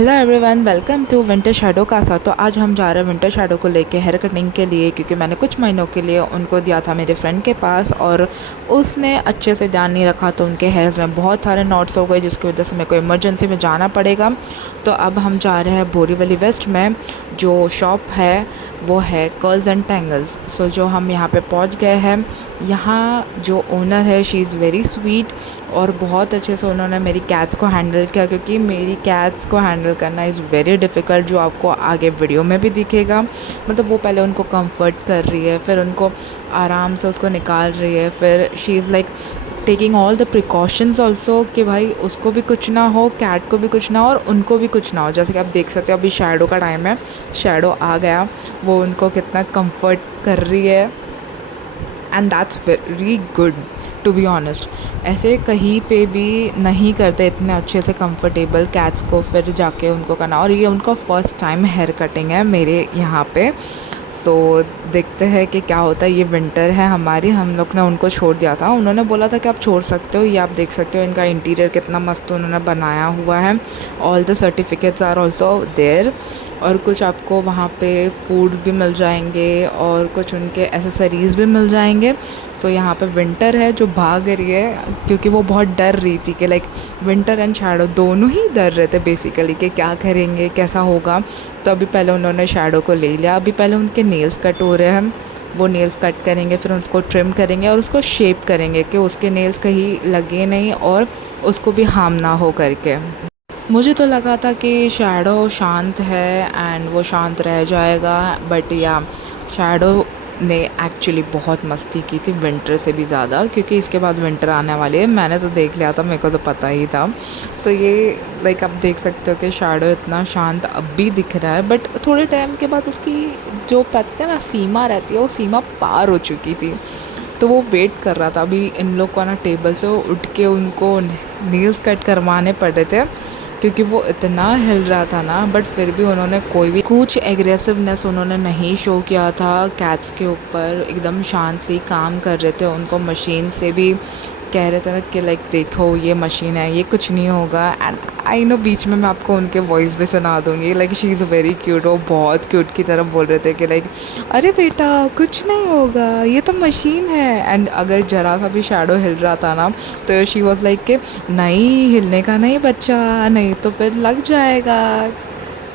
Hello everyone, welcome to winter shadow casa. तो आज हम जा रहे हैं विंटर शैडो को लेके हेयर कटिंग के लिए, क्योंकि मैंने कुछ महीनों के लिए उनको दिया था मेरे फ्रेंड के पास और उसने अच्छे से ध्यान नहीं रखा, तो उनके हेयर्स में बहुत सारे नॉट्स हो गए, जिसकी वजह से मेरे को इमरजेंसी में जाना पड़ेगा। तो अब हम जा रहे हैं बोरीवली वेस्ट में, जो शॉप है वो है कर्ल्स एंड टैंगल्स। सो जो हम यहाँ पे पहुँच गए हैं, यहाँ जो ओनर है शी इज़ वेरी स्वीट और बहुत अच्छे से उन्होंने मेरी कैट्स को हैंडल किया, क्योंकि मेरी कैट्स को हैंडल करना इज़ वेरी डिफ़िकल्ट, जो आपको आगे वीडियो में भी दिखेगा। मतलब वो पहले उनको कंफर्ट कर रही है, फिर उनको आराम से उसको निकाल रही है, फिर she is like taking all the precautions also कि भाई उसको भी कुछ ना हो, कैट को भी कुछ ना हो और उनको भी कुछ ना हो। जैसे कि आप देख सकते हो अभी शैडो का टाइम है, शैडो आ गया, वो उनको कितना कंफर्ट कर रही है and that's very good to be honest. ऐसे कहीं पे भी नहीं करते इतने अच्छे से कंफर्टेबल कैट्स को फिर जाके उनको करना, और ये उनका फर्स्ट टाइम हेयर कटिंग है मेरे यहाँ पे। सो देखते हैं कि क्या होता है। ये विंटर है हमारी, हम लोग ने उनको छोड़ दिया था, उन्होंने बोला था कि आप छोड़ सकते हो। ये आप देख सकते हो इनका इंटीरियर कितना मस्त उन्होंने बनाया हुआ है। All the certificates are also there, और कुछ आपको वहाँ पे फूड भी मिल जाएंगे और कुछ उनके एसेसरीज़ भी मिल जाएंगे। सो यहाँ पे विंटर है जो भाग रही है, क्योंकि वो बहुत डर रही थी कि लाइक विंटर एंड शैडो दोनों ही डर रहे थे बेसिकली कि क्या करेंगे, कैसा होगा। तो अभी पहले उन्होंने शैडो को ले लिया, अभी पहले उनके नेल्स कट हो रहे हैं, वो नेल्स कट करेंगे, फिर उसको ट्रिम करेंगे और उसको शेप करेंगे कि उसके नेल्स कहीं लगे नहीं और उसको भी हार्म ना हो करके। मुझे तो लगा था कि शैडो शांत है एंड वो शांत रह जाएगा, बट या शैडो ने एक्चुअली बहुत मस्ती की थी, विंटर से भी ज़्यादा, क्योंकि इसके बाद विंटर आने वाली है। मैंने तो देख लिया था, मेरे को तो पता ही था। सो ये लाइक आप देख सकते हो कि शैडो इतना शांत अब भी दिख रहा है, बट थोड़े टाइम के बाद उसकी जो कहते हैं ना सीमा रहती है, वो सीमा पार हो चुकी थी। तो वो वेट कर रहा था। अभी इन लोग को ना टेबल से उठ के उनको नेल्स कट करवाने पड़ रहे थे, क्योंकि वो इतना हिल रहा था ना, बट फिर भी उन्होंने कोई भी कुछ एग्रेसिवनेस उन्होंने नहीं शो किया था कैट्स के ऊपर। एकदम शांतली काम कर रहे थे, उनको मशीन से भी कह रहे थे ना कि लाइक देखो ये मशीन है, ये कुछ नहीं होगा। एंड आई नो बीच में मैं आपको उनके वॉइस भी सुना दूँगी, like she is very cute. वो बहुत क्यूट की तरफ बोल रहे थे कि लाइक अरे बेटा कुछ नहीं होगा, ये तो मशीन है। एंड अगर ज़रा सा भी शैडो हिल रहा था ना, तो शी वॉज लाइक कि नहीं हिलने का नहीं बच्चा, नहीं तो फिर लग जाएगा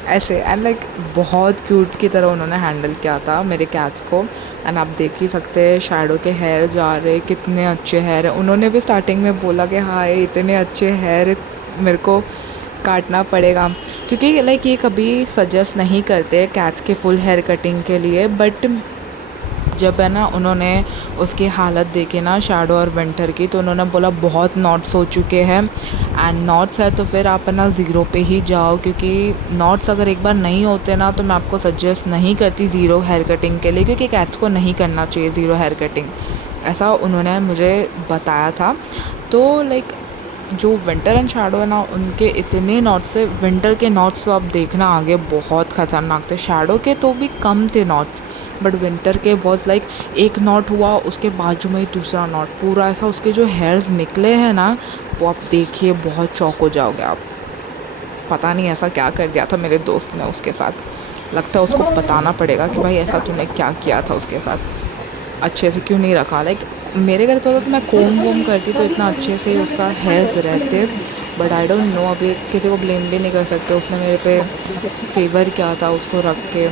ऐसे। एंड लाइक बहुत क्यूट की तरह उन्होंने हैंडल किया था मेरे कैट्स को। एंड आप देख ही सकते हैं शैडो के हेयर जा रहे, कितने अच्छे हेयर हैं। उन्होंने भी स्टार्टिंग में बोला कि हाँ इतने अच्छे हेयर मेरे को काटना पड़ेगा, क्योंकि लाइक ये कभी सजेस्ट नहीं करते कैट्स के फुल हेयर कटिंग के लिए। बट जब है ना उन्होंने उसकी हालत देखी ना शैडो और विंटर की, तो उन्होंने बोला बहुत नॉट्स हो चुके हैं, एंड नॉट्स है तो फिर आप है ना ज़ीरो पे ही जाओ, क्योंकि नॉट्स अगर एक बार नहीं होते ना, तो मैं आपको सजेस्ट नहीं करती ज़ीरो हेयर कटिंग के लिए, क्योंकि कैट्स को नहीं करना चाहिए ज़ीरो हेयर कटिंग, ऐसा उन्होंने मुझे बताया था। तो लाइक जो विंटर एंड शैडो है ना, उनके इतने नॉट्स से, विंटर के नॉट्स तो आप देखना आगे बहुत ख़तरनाक थे, शैडो के तो भी कम थे नॉट्स, बट विंटर के वॉज लाइक एक नॉट हुआ उसके बाजू में ही दूसरा नॉट, पूरा ऐसा उसके जो हेयर्स निकले हैं ना, वो आप देखिए बहुत चौंक हो जाओगे आप। पता नहीं ऐसा क्या कर दिया था मेरे दोस्त ने उसके साथ, लगता है उसको बताना पड़ेगा कि भाई ऐसा तूने क्या किया था उसके साथ, अच्छे से क्यों नहीं रखा। लाइक मेरे घर पे होता तो मैं कोम वोम करती तो इतना अच्छे से उसका हेयर्स रहते, बट आई डोंट नो, अभी किसी को ब्लेम भी नहीं कर सकते। उसने मेरे पे फेवर किया था उसको रख के।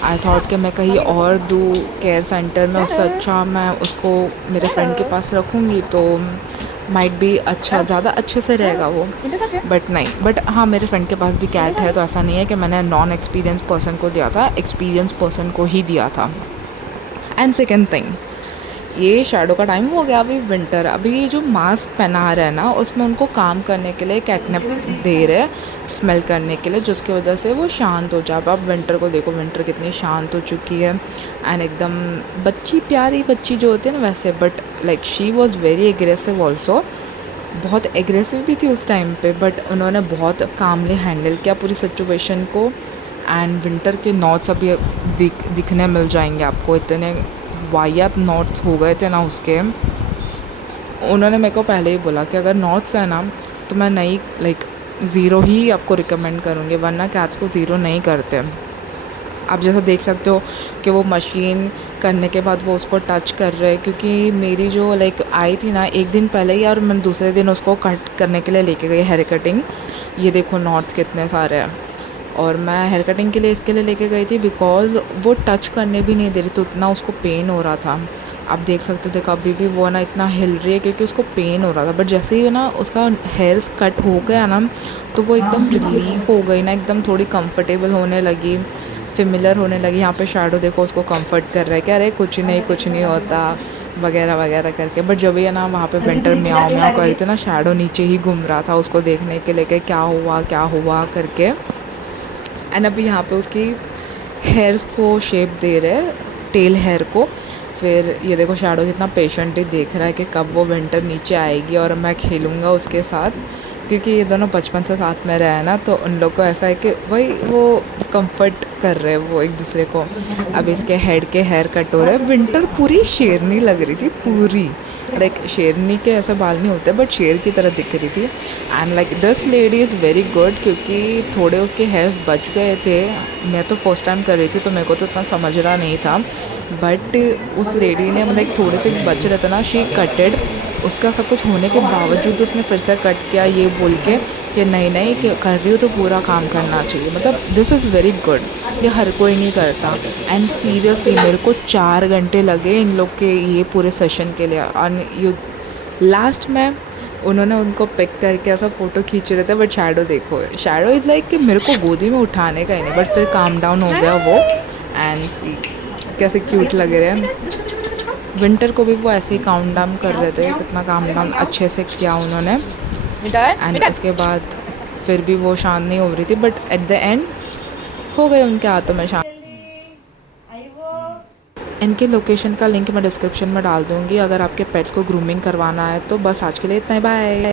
आई थॉट कि मैं कहीं और दूँ केयर सेंटर में, उससे अच्छा मैं उसको मेरे फ्रेंड के पास रखूँगी तो माइट भी अच्छा, ज़्यादा अच्छे से रहेगा वो। बट नहीं, बट हाँ मेरे फ्रेंड के पास भी कैट है, तो ऐसा नहीं है कि मैंने नॉन एक्सपीरियंस पर्सन को दिया था, एक्सपीरियंस पर्सन को ही दिया था। एंड सेकेंड थिंग, ये शैडो का टाइम हो गया, अभी विंटर, अभी ये जो मास्क पहना रहे हैं ना, उसमें उनको काम करने के लिए कैटनप दे रहे स्मेल करने के लिए, जिसकी वजह से वो शांत हो जाए। अब आप विंटर को देखो, विंटर कितनी शांत हो चुकी है एंड एकदम बच्ची, प्यारी बच्ची जो होती है ना वैसे। But like she was very aggressive also, बहुत एग्रेसिव भी थी उस टाइम पे, बट उन्होंने बहुत कामली हैंडल किया पूरी सिचुएशन को। एंड विंटर के नॉट्स अभी दिखने मिल जाएंगे आपको, इतने वाहियात नॉट्स हो गए थे ना उसके। उन्होंने मेरे को पहले ही बोला कि अगर नॉट्स है ना, तो मैं नहीं लाइक ज़ीरो ही आपको रिकमेंड करूँगी, वरना कैट्स को ज़ीरो नहीं करते। आप जैसा देख सकते हो कि वो मशीन करने के बाद वो उसको टच कर रहे हैं, क्योंकि मेरी जो लाइक आई थी ना एक दिन पहले ही, और मैं दूसरे दिन उसको कट करने के लिए लेके गई हेयर कटिंग। ये देखो नॉट्स कितने सारे हैं, और मैं हेयर कटिंग के लिए इसके लिए लेके गई थी बिकॉज़ वो टच करने भी नहीं दे रही, तो इतना उसको पेन हो रहा था। आप देख सकते हो, देखो अभी भी वो ना इतना हिल रही है क्योंकि उसको पेन हो रहा था, बट जैसे ही ना उसका हेयर्स कट हो गया ना, तो वो एकदम रिलीफ़ हो गई ना, एकदम थोड़ी कंफर्टेबल होने लगी, फ़ेमिलियर होने लगी। यहाँ पे शैडो देखो उसको कंफर्ट कर रहा है, कह रहे कुछ नहीं होता वगैरह वगैरह करके। बट जब ये ना वहाँ पे विंटर म्याऊं म्याऊं कर रही थी ना, शैडो नीचे ही घूम रहा था उसको देखने के लिए कि क्या हुआ करके। एंड अभी यहाँ पे उसकी हेयर्स को शेप दे रहे हैं, टेल हेयर को। फिर ये देखो शैडो कितना पेशेंटली देख रहा है कि कब वो विंटर नीचे आएगी और मैं खेलूँगा उसके साथ, क्योंकि ये दोनों बचपन से साथ में रहे हैं ना, तो उन लोग को ऐसा है कि वही वो कंफर्ट कर रहे हैं वो एक दूसरे को। अब इसके हेड के हेयर कट हो रहे हैं। विंटर पूरी शेरनी लग रही थी, पूरी लाइक शेरनी के ऐसे बाल नहीं होते बट शेर की तरह दिख रही थी। And like this lady is very good, क्योंकि थोड़े उसके हेयर्स बच गए थे। मैं तो फर्स्ट टाइम कर रही थी तो मेरे को तो इतना समझ रहा नहीं था, बट उस लेडी ने मतलब थोड़े से बच रहे थे ना, शी कटेड। उसका सब कुछ होने के बावजूद उसने फिर से कट किया, ये बोल के कि नहीं कि कर रही हो तो पूरा काम करना चाहिए। मतलब दिस इज़ वेरी गुड, ये हर कोई नहीं करता। एंड सीरियसली मेरे को 4 घंटे लगे इन लोग के ये पूरे सेशन के लिए। और यू लास्ट में उन्होंने उनको पिक करके ऐसा फ़ोटो खींच रहे थे, बट शैडो देखो, शैडो इज़ लाइक कि मेरे को गोदी में उठाने का ही नहीं, बट फिर काम डाउन हो गया वो। एंड सी कैसे क्यूट लग रहे हैं। विंटर को भी वो ऐसे ही काउंट डाउन कर रहे थे, कितना काउंट डाउन अच्छे से किया उन्होंने। एंड उसके बाद फिर भी वो शांत नहीं हो रही थी, बट एट द एंड हो गए उनके हाथों में शांत। इनके लोकेशन का लिंक मैं डिस्क्रिप्शन में डाल दूँगी, अगर आपके पेट्स को ग्रूमिंग करवाना है तो। बस आज के लिए इतना ही, बाय।